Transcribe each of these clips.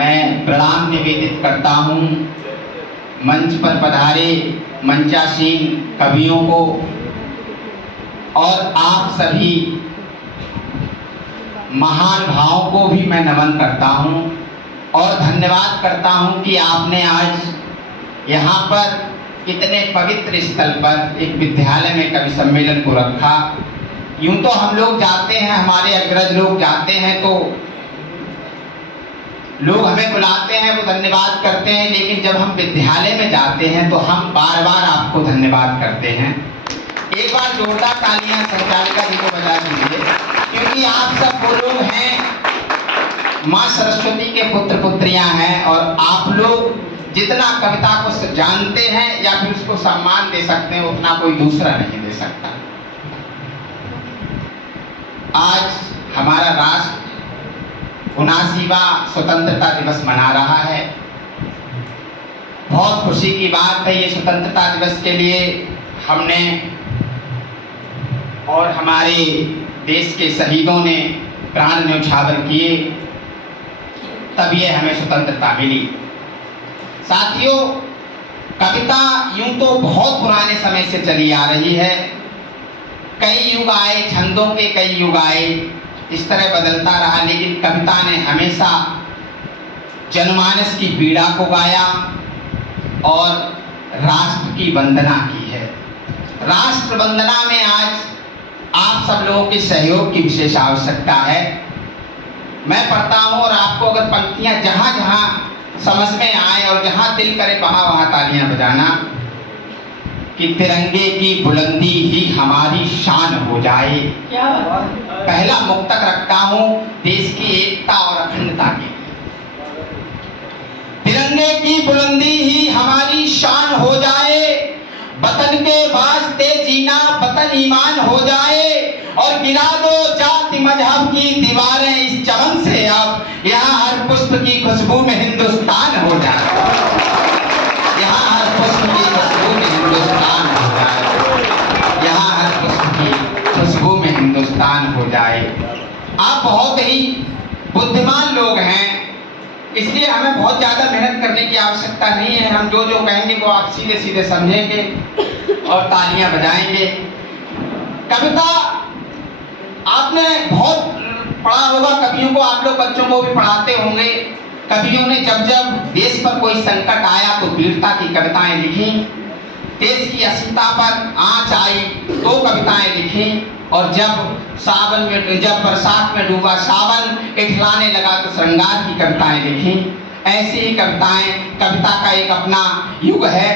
मैं प्रणाम निवेदित करता हूँ मंच पर पधारे मंचासीन कवियों को और आप सभी महान भावों को भी मैं नमन करता हूँ और धन्यवाद करता हूँ कि आपने आज यहाँ पर इतने पवित्र स्थल पर एक विद्यालय में कवि सम्मेलन को रखा। यूं तो हम लोग जाते हैं, हमारे अग्रज लोग जाते हैं तो लोग हमें बुलाते हैं, वो धन्यवाद करते हैं, लेकिन जब हम विद्यालय में जाते हैं तो हम बार बार आपको धन्यवाद करते हैं। एक बार जोरदार तालियां संचालिका जी को बजा दीजिए, क्योंकि आप सब वो लोग हैं, माँ सरस्वती के पुत्र पुत्रियां हैं और आप लोग जितना कविता को जानते हैं या फिर उसको सम्मान दे सकते हैं उतना कोई दूसरा नहीं दे सकता। आज हमारा राष्ट्र 79वां स्वतंत्रता दिवस मना रहा है। बहुत खुशी की बात है। ये स्वतंत्रता दिवस के लिए हमने और हमारे देश के शहीदों ने प्राण न्यौछावर किए, तब ये हमें स्वतंत्रता मिली। साथियों, कविता यूं तो बहुत पुराने समय से चली आ रही है। कई युग आए, छंदों के कई युग आए, इस तरह बदलता रहा, लेकिन कविता ने हमेशा जनमानस की पीड़ा को गाया और राष्ट्र की वंदना की है। राष्ट्र वंदना में आज आप सब लोगों के सहयोग की विशेष आवश्यकता है। मैं पढ़ता हूँ और आपको अगर पंक्तियां जहाँ जहाँ समझ में आए और जहाँ दिल करे वहाँ तालियां बजाना। कि तिरंगे की बुलंदी ही हमारी शान हो जाए। क्या बात है। पहला मुक्तक रखता हूँ देश की एकता और अखंडता के लिए। तिरंगे की बुलंदी ही हमारी शान हो जाए, वतन के वास्ते जीना वतन ईमान हो जाए, और गिरा दो जाति मजहब की दीवारें इस चमन से, अब यहाँ हर पुष्प की खुशबू में हिंदुस्तान हो जाए। यहाँ हर पुष्प की खुशबू में हिंदुस्तान हो जाए। यहाँ हर पुष्प की खुशबू में हिंदुस्तान हो जाए। आप बहुत ही बुद्धिमान लोग हैं, इसलिए हमें बहुत ज़्यादा मेहनत करने की आवश्यकता नहीं है। हम जो जो कहेंगे वो आप सीधे सीधे समझेंगे और तालियां बजाएंगे। कविता आपने बहुत पढ़ा होगा, कवियों को आप लोग बच्चों को भी पढ़ाते होंगे। कवियों ने जब जब देश पर कोई संकट आया तो वीरता की कविताएं लिखी, देश की अस्मिता पर आंच आई तो कविताएं लिखी, और जब बरसात में डूबा सावन इठलाने लगा तो श्रृंगार की कविताएं लिखी। ऐसी ही कविताएं, कविता का एक अपना युग है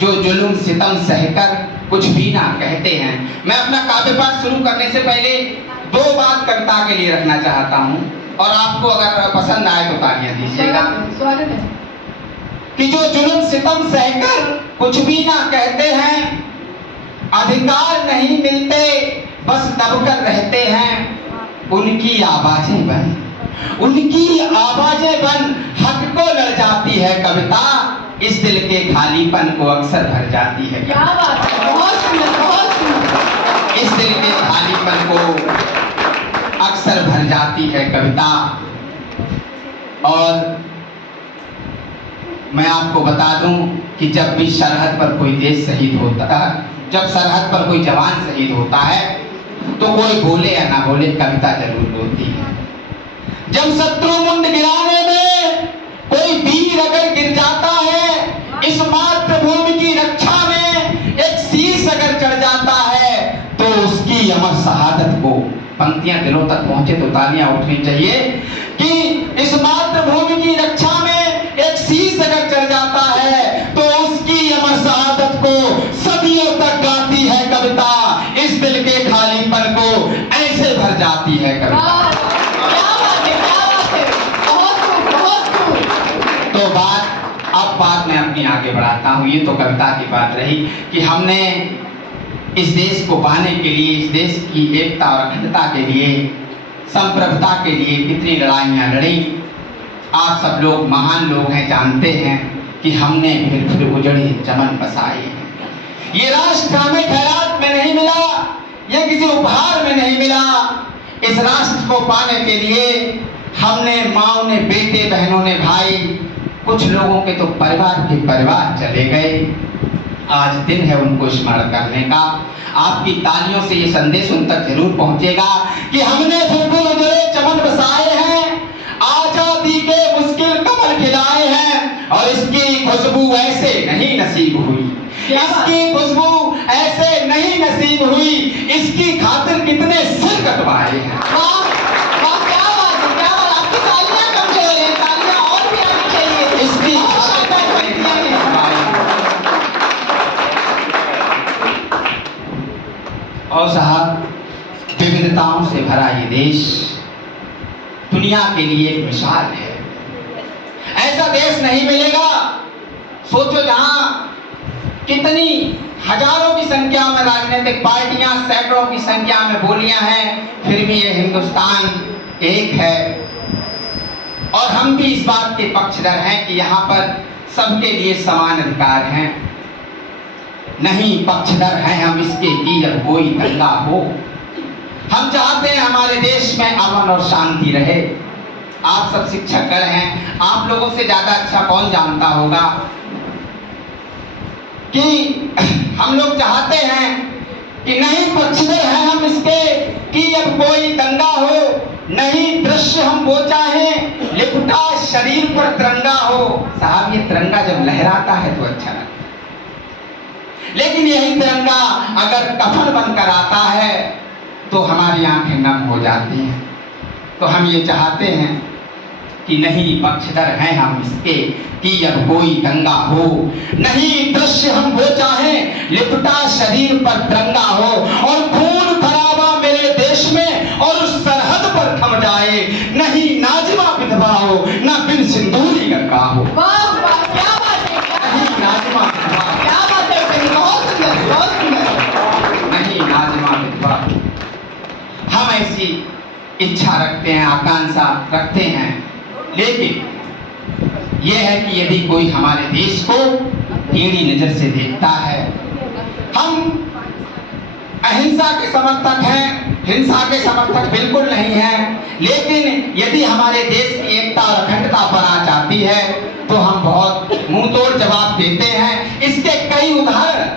जो जुल्म सितम सहकर कुछ भी ना कहते हैं। मैं अपना काव्य पाठ शुरू करने से पहले दो बात कविता के लिए रखना चाहता हूँ और आपको अगर पसंद आए तो तालियां दीजिएगा। कि जो जुल्म सितम सहकर कुछ भी ना कहते हैं, अधिकार नहीं मिलते बस दबकर रहते हैं, उनकी आवाजें बन हक को लड़ जाती है कविता, इस दिल के खालीपन को अक्सर भर जाती है। क्या बात है, बहुत सुंदर, बहुत सुंदर। इस दिल के खालीपन को अक्सर भर जाती है कविता। और मैं आपको बता दूं कि जब भी सरहद पर कोई देश शहीद होता है, जब सरहद पर कोई जवान शहीद होता है तो कोई बोले या ना बोले कविता जरूर बोलती है। जब शत्रु मुंड गिराने में कोई वीर अगर गिर जाता है, इस मातृभूमि की रक्षा में एक शीश अगर चढ़ जाता है, तो उसकी अमर शहादत को, पंक्तियां दिलों तक पहुंचे तो तालियां उठनी चाहिए। कि इस मातृभूमि की रक्षा में एक शीश अगर चढ़ जाता है तो उसकी अमर शहादत को सदियों तक गाती है कविता, इस दिल के खालीपन को ऐसे भर जाती है कविता। तो बात मैं अपनी आगे बढ़ाता हूँ। ये तो कविता की बात रही कि हमने इस देश को पाने के लिए, इस देश की एकता और अखंडता के लिए, संप्रभुता के लिए कितनी लड़ाइयाँ लड़ी। आप सब लोग महान लोग हैं, जानते हैं कि हमने फिर उजड़े चमन बसाए हैं। ये राष्ट्र हमें खैरात में नहीं मिला, ये किसी उपहार में नहीं मिला। इस राष्ट्र को पाने के लिए हमने, माओ ने, बेटे बहनों ने, भाई, कुछ लोगों के तो परिवार के परिवार चले गए। आज दिन है उनको स्मरण करने का। आपकी तालियों से ये संदेश उन तक जरूर पहुंचेगा कि हमने फुलफुल उजड़े चमन बसाए हैं, आजादी के मुश्किल कमल खिलाए हैं, और इसकी खुशबू ऐसे नहीं नसीब हुई, इसकी खुशबू ऐसे नहीं नसीब हुई, इसकी खातिर कितने सिर कटवाए हैं। क्या बात है, क्या बात। आपकी तालियां कमजोर हैं, तालियां और भी आनी चाहिए। इसकी और साहब, विविधताओं से भरा ये देश दुनिया के लिए एक मिसाल है। ऐसा देश नहीं मिलेगा। सोचो, जहां कितनी हजारों की संख्या में राजनीतिक पार्टियां, सैकड़ों की संख्या में बोलियां हैं, फिर भी ये हिंदुस्तान एक है। और हम भी इस बात के पक्षधर हैं कि यहाँ पर सबके लिए समान अधिकार हैं। नहीं, पक्षधर हैं हम इसके कि जब कोई दंगा हो। हम चाहते हैं हमारे देश में अमन और शांति रहे। आप सब शिक्षकगण हैं, आप लोगों से ज्यादा अच्छा कौन जानता होगा कि हम लोग चाहते हैं कि नहीं, पक्षधर हैं हम इसके कि अब कोई दंगा हो, नहीं दृश्य हम वो चाहें लिपटा शरीर पर तिरंगा हो। साहब, ये तिरंगा जब लहराता है तो अच्छा लगता है, लेकिन यही तिरंगा अगर कफन बनकर आता है तो हमारी आंखें नम हो जाती हैं। तो हम ये चाहते हैं कि नहीं, पक्षधर हैं हम इसके कि अब कोई दंगा हो, नहीं दृश्य हम वो चाहें लिपटा शरीर पर तिरंगा हो, और खून खराबा मेरे देश में और उस सरहद पर थम जाए, नहीं नाजिमा विधवा हो, ना बिन सिंदूरी गंगा हो। वाह वाह, क्या बात है, नहीं नाजिमा विधवा, क्या बात है, बहुत सुंदर, बहुत सुंदर। नहीं नाजिमा विधवा। हम ऐसी इच्छा रखते हैं, आकांक्षा रखते हैं, लेकिन यह है कि यदि कोई हमारे देश को टेढ़ी नजर से देखता है, हम अहिंसा के समर्थक हैं, हिंसा के समर्थक बिल्कुल नहीं हैं, लेकिन यदि हमारे देश की एकता और अखंडता पर आंच आती है तो हम बहुत मुंह तोड़ जवाब देते हैं। इसके कई उदाहरण,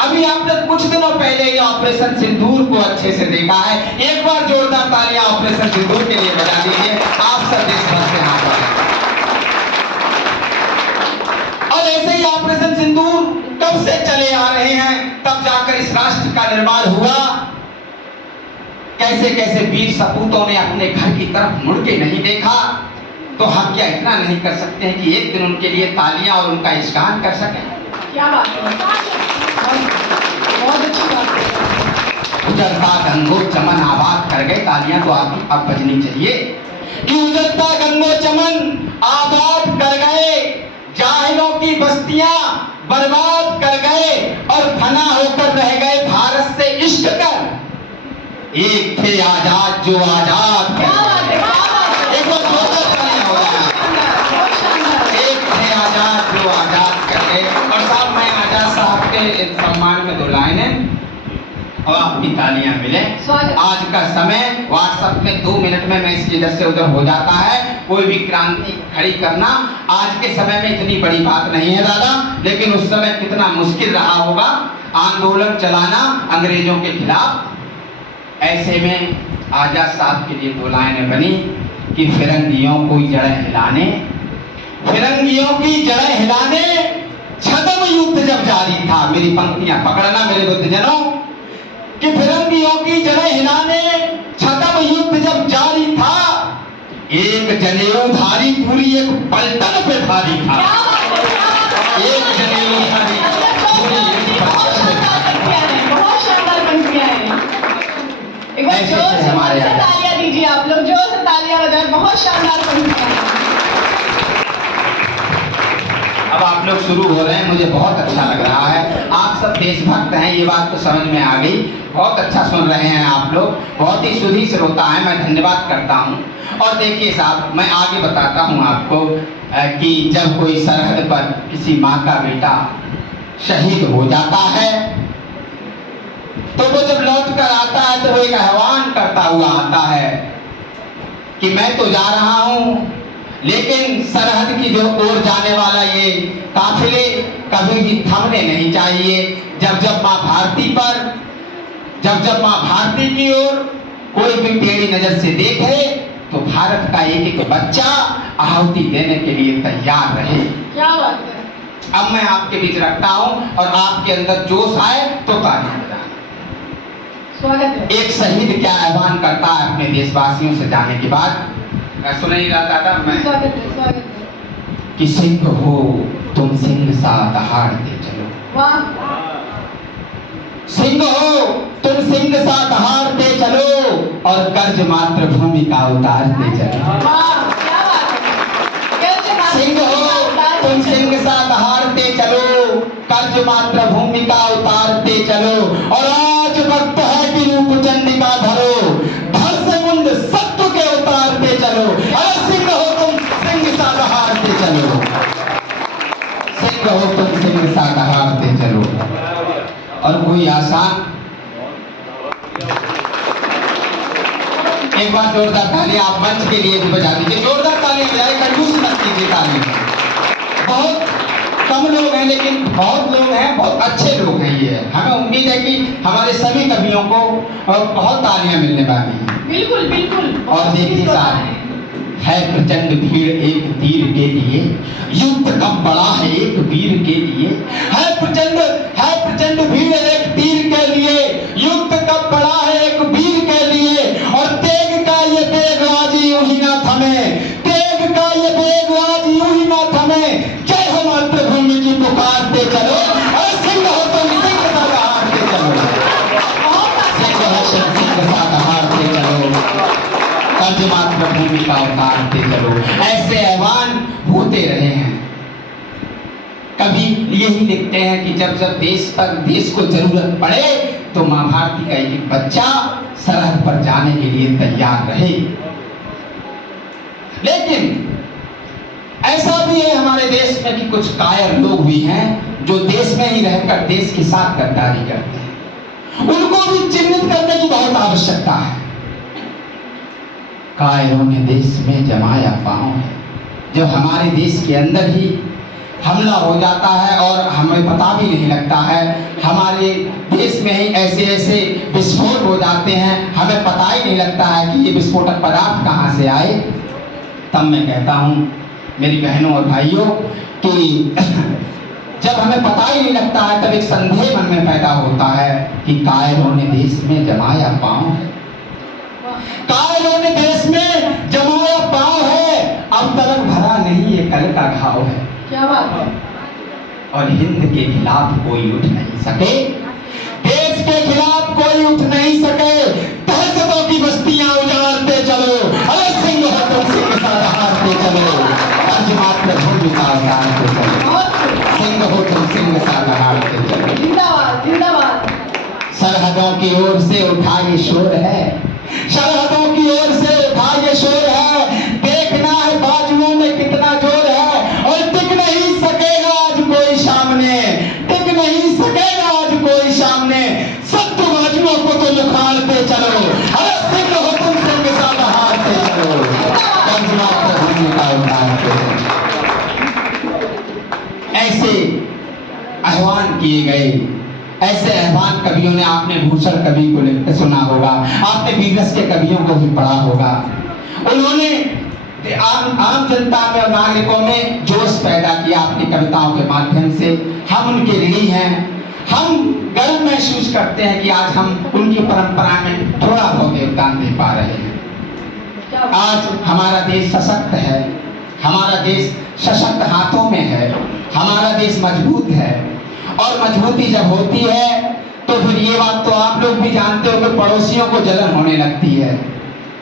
अभी आपने कुछ दिनों पहले ये ऑपरेशन सिंदूर को अच्छे से देखा है। एक बार जोरदार तालियां ऑपरेशन सिंदूर के लिए बजा दीजिए। आप सब देशभर से हाथ बढ़ाएं। और ऐसे ही ऑपरेशन सिंदूर कब से चले आ रहे हैं, तब जाकर इस राष्ट्र का निर्माण हुआ। कैसे कैसे वीर सपूतों ने अपने घर की तरफ मुड़ के नहीं देखा। तो हम क्या इतना नहीं कर सकते हैं कि एक दिन उनके लिए तालियां और उनका इस्कान कर सकें? क्या बात है, बहुत अच्छी बात है। उजड़ता गंगो चमन आबाद कर गए, तालियां तो आपकी अब बजनी चाहिए कि उजड़ता गंगो चमन आबाद कर गए, जाहिलों की बस्तियां बर्बाद कर गए, और फना होकर रह गए भारत से इश्क कर। एक थे आजाद जो आजाद कर गए। एक बार जोरदार तालियां हो जाए। एक थे आजाद जो आजाद कर गए। और साहब, मैं आजाद साहब के सम्मान में 2 लाइनें और आपकी तालियां मिले। आज का समय व्हाट्सएप में 2 मिनट में मैं इसकी इधर से उधर हो जाता है। कोई भी क्रांति खड़ी करना आज के समय में इतनी बड़ी बात नहीं है दादा, लेकिन उस समय कितना मुश्किल रहा होगा आंदोलन चलाना अंग्रेजों के खिलाफ। ऐसे में आजाद साहब के लिए 2 लाइनें बनी कि फिरंगियों को जड़ें हिलाने, फिरंगियों की जड़ें हिलाने छद्म युद्ध जब जारी था। मेरी पंक्तियां पकड़ना मेरे बुद्धजनों, कि फिरंगियों की जड़ें हिलाने छद्म युद्ध जब जारी था, एक जनेऊधारी पूरी एक पलटन पे भारी था। एक जनेऊधारी पूरी एक पलटन पे भारी। बहुत शानदार पंक्तियां हैं। एक बार जोर से तालियां दीजिए, आप लोग जोर से तालियां बजाएं। बहुत शानदार पंक्तियां हैं। अब आप लोग शुरू हो रहे हैं, मुझे बहुत अच्छा लग रहा है। आप सब देशभक्त हैं, ये बात तो समझ में आ गई। बहुत अच्छा सुन रहे हैं आप लोग, बहुत ही सुधी श्रोता है, मैं धन्यवाद करता हूँ। और देखिए साहब, मैं आगे बताता हूँ आपको कि जब कोई सरहद पर किसी माँ का बेटा शहीद हो जाता है तो वो जब लौट कर आता है तो वो एक आह्वान करता हुआ आता है कि मैं तो जा रहा हूं, लेकिन सरहद की जो ओर जाने वाला ये काफिले कभी भी थमने नहीं चाहिए। जब जब मां भारती की ओर कोई भी टेढ़ी नजर से देखे तो भारत का एक एक बच्चा आहुति देने के लिए तैयार रहे। क्या बात है। अब मैं आपके बीच रखता हूं और आपके अंदर जोश आए तो ताली बजाना। स्वागत है। एक शहीद क्या आह्वान करता है अपने देशवासियों से जाने के बाद, मैं सुन ही रहा था मैं, स्वागत है। कि सिंह हो तुम सिंह सा दहाड़ते चलो। वाह। सिंह हो तुम सिंह सा दहाड़ते चलो और कर्ज मातृभूमि का उतारते चलो। वाह, क्या बात है। सिंह हो तुम सिंह सा दहाड़ते चलो, कर्ज मातृभूमि का उतारते चलो। और आज वक्त है कि रूप चंडिका धरो, धर से मुंड सत्व के उतारते चलो। अरे सिंह हो तुम सिंह सा दहाड़ते चलो, सिंह हो तुम सिंह सा दहाड़ते चलो। और कोई आसान, एक बार जोरदार ताली आप मंच के लिए भी बजा दीजिए। जोरदार ताली बजाए, कंजूस मत कीजिए ताली। बहुत कम लोग हैं लेकिन बहुत लोग हैं, बहुत अच्छे लोग हैं ये। हमें उम्मीद है कि हमारे सभी कवियों को बहुत तालियां मिलने वाली हैं। बिल्कुल बिल्कुल। और देखिए साहब, है प्रचंड भीड़ एक तीर के लिए, युद्ध कब बड़ा है एक वीर के लिए। है प्रचंड भीड़ एक तीर के लिए, युद्ध कब बड़ा है एक वीर के लिए। और तेग का ये बेग आज यूं ही ना थमे, तेग का ये बेग आज यूं ही ना थमे। जय हो मातृभूमि की पुकारते चलो। अरे सिंह हो तुम सिंह सा दहाड़ते चलो, सिंह हो तुम सिंह सा दहाड़ते चलो, कर्ज मातृभूमि का उतारते चलो। ऐसे ऐवान होते रहे हैं। कभी यही लिखते हैं कि जब जब देश को जरूरत पड़े तो मां भारती का एक बच्चा सरहद पर जाने के लिए तैयार रहे। लेकिन ऐसा भी है हमारे देश में कि कुछ कायर लोग भी हैं जो देश में ही रहकर देश के साथ गद्दारी करते हैं। उनको भी चिन्हित करने की बहुत आवश्यकता है। कायरों ने देश में जमाया पांव है। जब हमारे देश के अंदर ही हमला हो जाता है और हमें पता भी नहीं लगता है, हमारे देश में ही ऐसे ऐसे विस्फोट हो जाते हैं, हमें पता ही नहीं लगता है कि ये विस्फोटक पदार्थ कहाँ से आए, तब मैं कहता हूँ मेरी बहनों और भाइयों कि जब हमें पता ही नहीं लगता है तब एक संदेह मन में पैदा होता है कि कायरों ने देश में जमाया पांव है, कायरों ने देश में जमाया पांव है, अब तलक भरा नहीं ये कल का घाव है। क्या बात है। और हिंद के खिलाफ कोई उठ नहीं सके, देश के खिलाफ कोई उठ नहीं सके। दहशतों की बस्तियां उजाड़ते चलो। अरे सिंह हो तुम सिंह सा दहाड़ते चलो, कर्ज मातृभूमि का उतारते चलो। सिंह हो तुम सिंह सा दहाड़ते चलो। जिंदाबाद जिंदाबाद। सरहदों की ओर से उठा ये शोर है, सरहदों की ओर से उठा ये शोर है। देखना है बाजुओं में कितना जोर है, और टिक नहीं सकेगा आज कोई सामने, टिक नहीं सकेगा आज कोई सामने। सत्य बाजुओं को तो उखाड़ते चलो। अरे सिंह हो तुम सिंह सा दहाड़ते चलो, कर्ज मातृभूमि का उतारते चलो। ऐसे आह्वान किए गए, ऐसे आह्वान कवियों ने, आपने भूषण कवि को लिखते सुना होगा, आपने बीरस के कवियों को भी पढ़ा होगा। उन्होंने आम जनता में और नागरिकों में जोश पैदा किया अपनी कविताओं के माध्यम से। हम उनके ऋणी हैं, हम गर्व महसूस करते हैं कि आज हम उनकी परंपरा में थोड़ा बहुत योगदान दे पा रहे हैं। आज हमारा देश सशक्त है, हमारा देश सशक्त हाथों में है, हमारा देश मजबूत है। और मजबूती जब होती है तो फिर ये बात तो आप लोग भी जानते हो कि पड़ोसियों को जलन होने लगती है।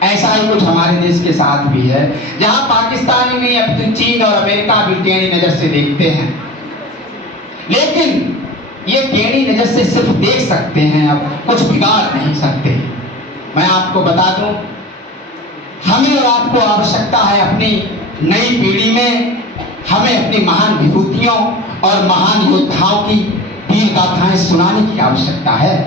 ऐसा ही कुछ हमारे देश के साथ भी है, जहां पाकिस्तान ही नहीं अब तो चीन और अमेरिका भी टेढ़ी नजर से देखते हैं। लेकिन ये टेढ़ी नजर से सिर्फ देख सकते हैं, अब कुछ बिगाड़ नहीं सकते। मैं आपको बता दूं, हमें और आपको आवश्यकता है अपनी नई पीढ़ी में हमें अपनी महान विभूतियों और महान योद्धाओं की वीर गाथाएं सुनाने की आवश्यकता है।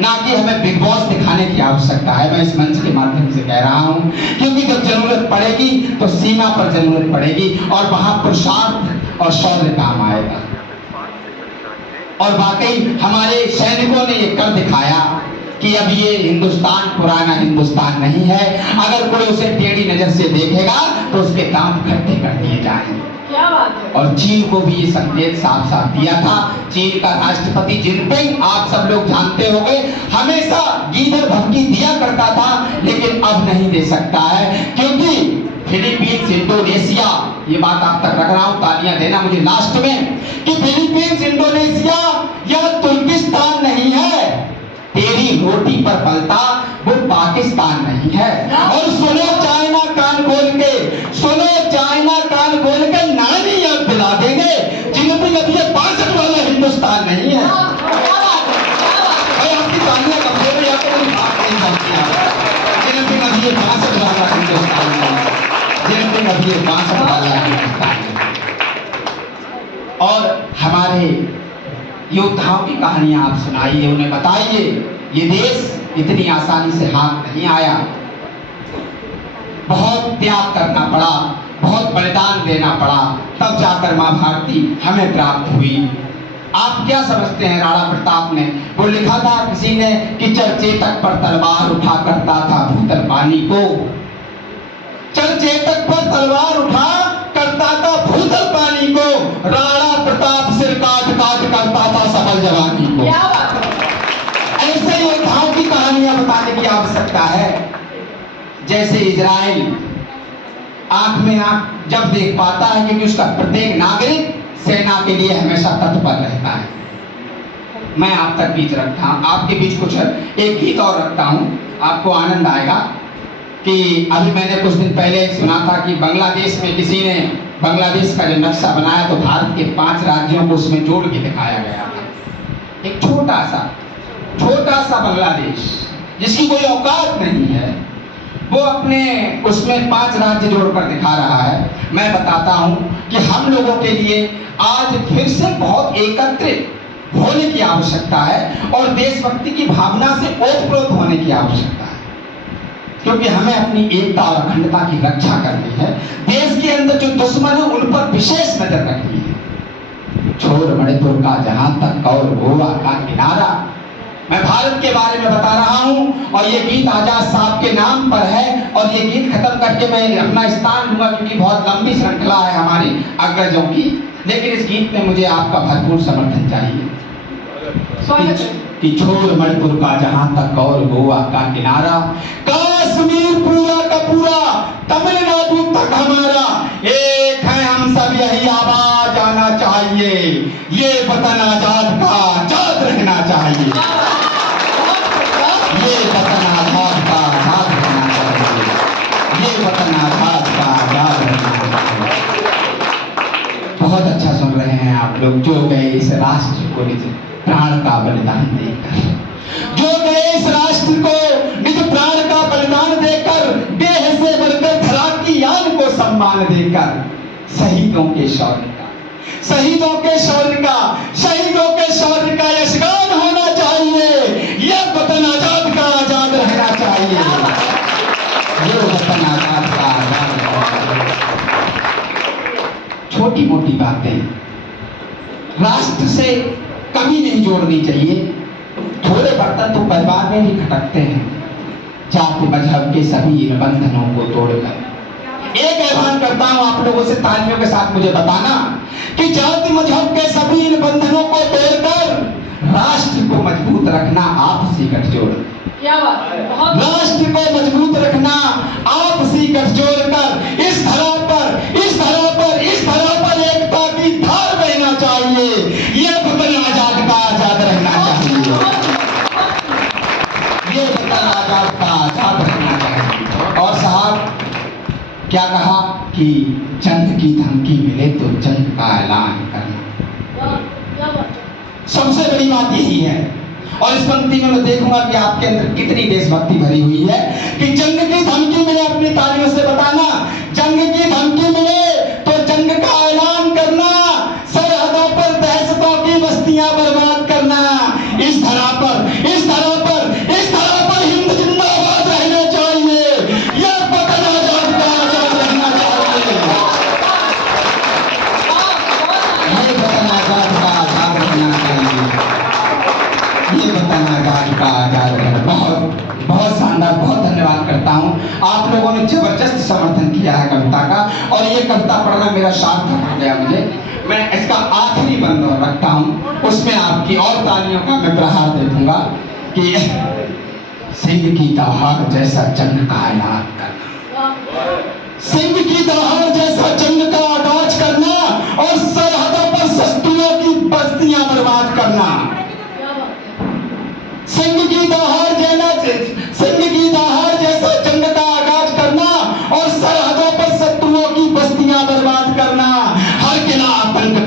ना कि हमें बिग बॉस दिखाने की आवश्यकता है। मैं इस मंच के माध्यम से कह रहा हूं, क्योंकि जब जरूरत पड़ेगी तो सीमा पर जरूरत पड़ेगी और वहां पुरुषार्थ और शौर्य काम आएगा। और वाकई हमारे सैनिकों ने ये कर दिखाया कि अब ये हिंदुस्तान पुराना हिंदुस्तान नहीं है। अगर कोई उसे टेढ़ी नजर से देखेगा तो उसके दांत खट्टे कर दिए जाएंगे। क्या बात है। और चीन को भी ये संकेत साफ साफ दिया था। चीन का राष्ट्रपति जिनपिंग, आप सब लोग जानते होंगे, हमेशा गीदड़ धमकी दिया करता था, लेकिन अब नहीं दे सकता है, क्योंकि फिलीपींस, इंडोनेशिया, ये बात आप तक रख रहा हूं, तालियां देना मुझे लास्ट में, कि फिलीपींस, इंडोनेशिया या तुर्किस्तान नहीं है, तेरी रोटी पर पलता वो पाकिस्तान नहीं है। और सुनो चाइना कान खोल के, सुनो चाइना कान खोल के, नानी याद दिला देंगे जिनपिंग अब ये 62 वाला हिंदुस्तान नहीं है। भाई आपकी तालियां कमजोर है या तो मेरी बात नहीं समझती आप। जिनपिंग अब ये 62 वाला हिंदुस्तान नहीं है, जिनपिंग अब ये 62 वाला हिंदुस्तान है। और हमारे योद्धाओं की कहानियां आप सुनाइए, उन्हें बताइए ये देश इतनी आसानी से हाथ नहीं आया, बहुत त्याग करना पड़ा, बहुत बलिदान देना पड़ा, तब जाकर मां भारती हमें प्राप्त हुई। आप क्या समझते हैं राणा प्रताप ने, वो लिखा था किसी ने कि चरचेतक पर तलवार उठा करता था भूतल पानी को, चरचेतक पर तलवार उठा करता था भूतल पानी को, राणा प्रताप सिर काट काट करता था सफल जवानी को। क्या बात है। ऐसे योद्धाओं की कहानियां बताने की आवश्यकता है। जैसे इजराइल आंख में आंख जब देख पाता है, क्योंकि उसका प्रत्येक नागरिक सेना के लिए हमेशा तत्पर रहता है। मैं आप तक बीच रखता हूं, आपके बीच कुछ एक गीत और रखता हूं, आपको आनंद आएगा। कि अभी मैंने कुछ दिन पहले सुना था कि बांग्लादेश में किसी ने बांग्लादेश का जो नक्शा बनाया तो भारत के 5 राज्यों को उसमें जोड़ के दिखाया गया था। एक छोटा सा बांग्लादेश जिसकी कोई औकात नहीं है, वो अपने उसमें 5 राज्य जोड़कर दिखा रहा है। मैं बताता हूं कि हम लोगों के लिए आज फिर से बहुत एकत्रित होने की आवश्यकता है और देशभक्ति की भावना से ओतप्रोत होने की आवश्यकता है, क्योंकि हमें अपनी एकता और अखंडता की रक्षा करनी है। देश के अंदर जो दुश्मन है उन पर विशेष नजर रखनी है। छोड़ मणिपुर का जहां तक और गोवा का किनारा, मैं भारत के बारे में बता रहा हूं और ये गीत आजाद साहब के नाम पर है। और ये गीत खत्म करके मैं अपना स्थान लूंगा, क्योंकि बहुत लंबी श्रृंखला है हमारी अग्रजों की, लेकिन इस गीत में मुझे आपका भरपूर समर्थन चाहिए। कि छोड़ मणिपुर का जहां तक और गोवा का किनारा, कश्मीर पूरा का पूरा तमिलनाडु तक हमारा, एक है हम सब यही आवाज आना चाहिए, ये वतन आजाद का आजाद रहना चाहिए, ये वतन आजाद का आजाद रहना चाहिए, ये वतन आजाद का आजाद रहना चाहिए। बहुत अच्छा सुन रहे हैं आप लोग। जो गए इस राष्ट्र को निज प्राण का बलिदान देकर, जो गए इस राष्ट्र को निज प्राण का बलिदान देकर, देह से बढ़कर धरा की यान को सम्मान देकर, शहीदों के शौर्य का, शहीदों के शौर्य का, शहीदों के शौर्य का यशगान होना चाहिए। यह वतन आजाद का आजाद रहना चाहिए, ये वतन आजाद का आजाद रहना चाहिए। छोटी मोटी बातें राष्ट्र से कभी नहीं जोड़नी चाहिए। थोड़े बर्तन तो परिवार में भी खटकते हैं, जाति मजहब के सभी इन बंधनों को तोड़कर। एक ऐलान करता हूं आप लोगों से, तालियों के साथ मुझे बताना कि जाति मजहब के सभी इन बंधनों को तोड़कर राष्ट्र को मजबूत रखना आपसी गठजोड़। क्या बात है। बहुत राष्ट्र को मजबूत रखना आपसी गठजोड़ कर इस धरा पर एकता की धार बहना चाहिए। यह वतन आजाद का आजाद रहना चाहिए, ये वतन आजाद का आजाद रहना चाहिए। और साहब क्या कहा कि जंग की धमकी मिले तो जंग का ऐलान करना, सबसे बड़ी बात यही है। और इस पंक्ति में मैं देखूंगा कि आपके अंदर कितनी देशभक्ति भरी हुई है। कि जंग की धमकी मिले, अपनी तालियों से बताना, जंग की धमकी मिले तो जंग का ऐलान करना, सरहदों पर दहशतों की बस्तियां बर्बाद करना, इस धरा पर ने जबरदस्त समर्थन किया है कविता का, और ये कविता पढ़ना मेरा सार्थक हो गया। मुझे मैं इसका आखिरी बंद रखता हूँ, उसमें आपकी और तालियों का मैं प्रहार दे दूंगा कि सिंह की दहाड़ जैसा जंग का आगाज करना, सिंह की दहाड़ जैसा जंग का आगाज करना, और सरहदों पर शत्रुओं की बस्तियां बर्बाद करना। सिंह की दहाड़ जैसा जंग का आगाज करना, और सरहदों पर शत्रुओं की बस्तियां बर्बाद करना। हर किला आतंक